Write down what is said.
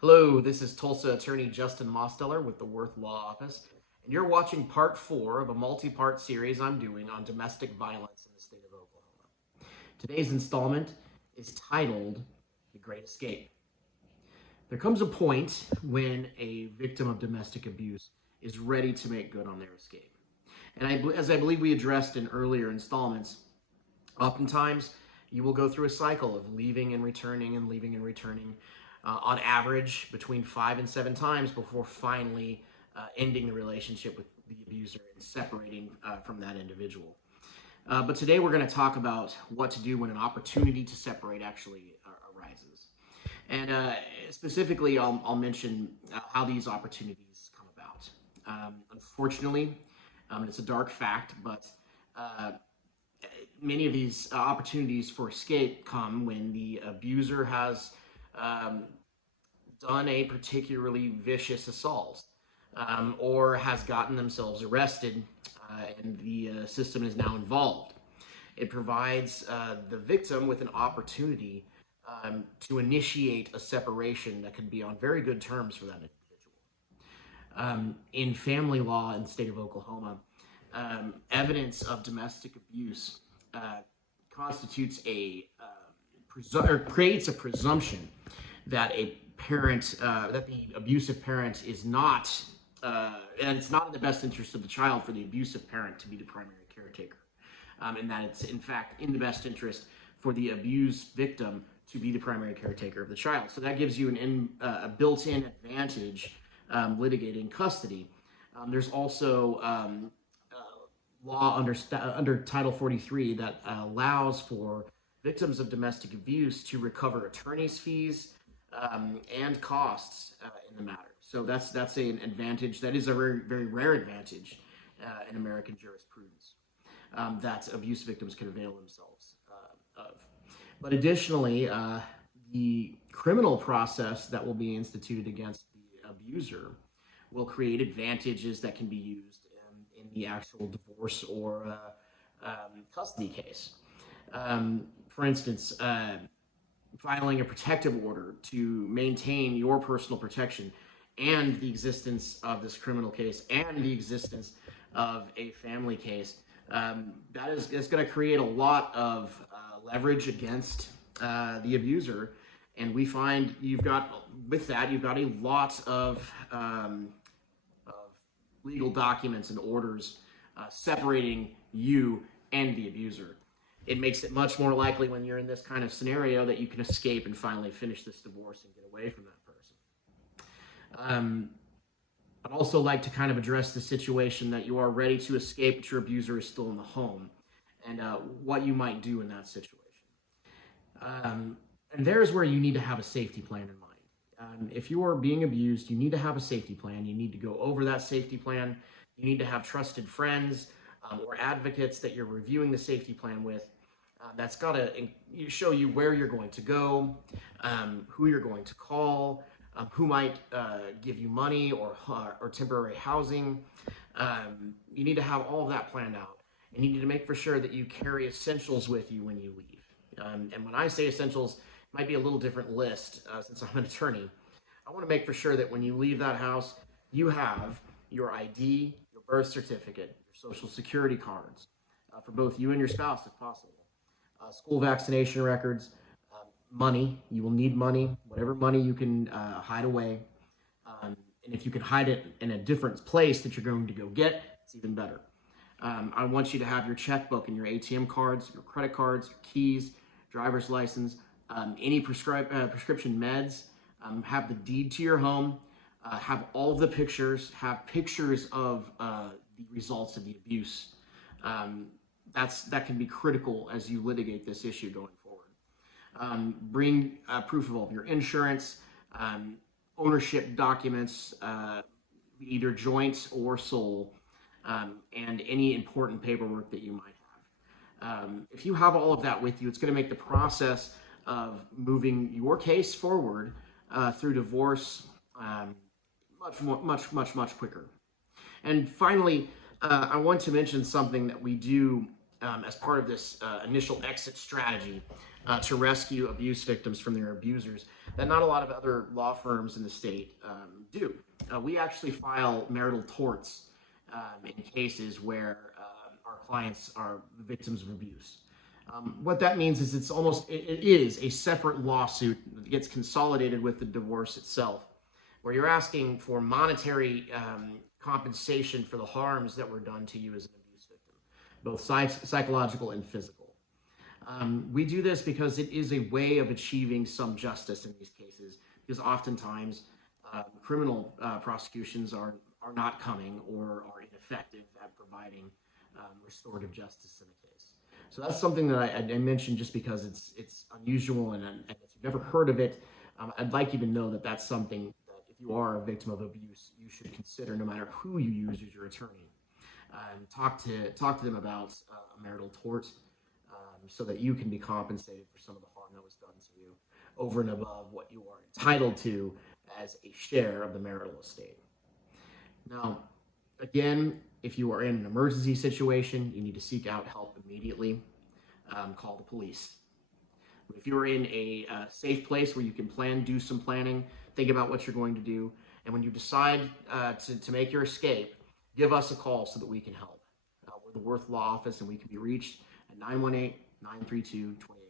Hello, this is Tulsa attorney Justin Mosteller with the Worth Law Office, and you're watching part 4 of a multi-part series I'm doing on domestic violence in the state of Oklahoma. Today's installment is titled The Great Escape. There comes a point when a victim of domestic abuse is ready to make good on their escape. And as I believe we addressed in earlier installments, oftentimes you will go through a cycle of leaving and returning and leaving and returning, on average between 5 and 7 times before finally ending the relationship with the abuser and separating from that individual. But today we're going to talk about what to do when an opportunity to separate actually arises. And specifically, I'll mention how these opportunities come about. Unfortunately, it's a dark fact, but many of these opportunities for escape come when the abuser has done a particularly vicious assault, or has gotten themselves arrested, and the system is now involved. It provides the victim with an opportunity to initiate a separation that can be on very good terms for that individual. In family law in the state of Oklahoma, evidence of domestic abuse constitutes creates a presumption that that the abusive parent is not, and it's not in the best interest of the child for the abusive parent to be the primary caretaker, and that it's in fact in the best interest for the abused victim to be the primary caretaker of the child. So that gives you a built-in advantage litigating custody. There's also law under Title 43 that allows for victims of domestic abuse to recover attorney's fees and costs in the matter. So that's an advantage. That is a very, very rare advantage in American jurisprudence that abuse victims can avail themselves of. But additionally, the criminal process that will be instituted against the abuser will create advantages that can be used in the actual divorce or custody case. For instance, filing a protective order to maintain your personal protection and the existence of this criminal case and the existence of a family case, that's going to create a lot of leverage against the abuser. And we find you've got a lot of legal documents and orders separating you and the abuser. It makes it much more likely when you're in this kind of scenario that you can escape and finally finish this divorce and get away from that person. I'd also like to kind of address the situation that you are ready to escape, but your abuser is still in the home, and what you might do in that situation. And there's where you need to have a safety plan in mind. If you are being abused, you need to have a safety plan. You need to go over that safety plan. You need to have trusted friends or advocates that you're reviewing the safety plan with. That's got to show you where you're going to go, who you're going to call, who might give you money or temporary housing. You need to have all of that planned out. And you need to make for sure that you carry essentials with you when you leave. And when I say essentials, it might be a little different list since I'm an attorney. I want to make for sure that when you leave that house, you have your ID, your birth certificate, your social security cards, for both you and your spouse if possible. School vaccination records, money. You will need money, whatever money you can hide away. And if you can hide it in a different place that you're going to go get, it's even better. I want you to have your checkbook and your ATM cards, your credit cards, your keys, driver's license, any prescription meds, have the deed to your home, have all of the pictures, have pictures of the results of the abuse. That can be critical as you litigate this issue going forward. Bring proof of all of your insurance, ownership documents, either joint or sole, and any important paperwork that you might have. If you have all of that with you, it's going to make the process of moving your case forward through divorce much quicker. And finally, I want to mention something that we do as part of this initial exit strategy to rescue abuse victims from their abusers that not a lot of other law firms in the state do. We actually file marital torts in cases where our clients are victims of abuse. What that means is it is a separate lawsuit that gets consolidated with the divorce itself, where you're asking for monetary compensation for the harms that were done to you as an abuse victim, both psychological and physical. We do this because it is a way of achieving some justice in these cases, because oftentimes criminal prosecutions are not coming or are ineffective at providing restorative justice in a case. So that's something that I mentioned just because it's unusual, and if you've never heard of it, I'd like you to know that that's something that if you are a victim of abuse, you should consider no matter who you use as your attorney. Talk to them about a marital tort so that you can be compensated for some of the harm that was done to you over and above what you are entitled to as a share of the marital estate. Now, again, if you are in an emergency situation, you need to seek out help immediately. Call the police. If you're in a safe place where you can do some planning, think about what you're going to do, and when you decide to make your escape, give us a call so that we can help. We're the Worth Law Office, and we can be reached at 918-932-28.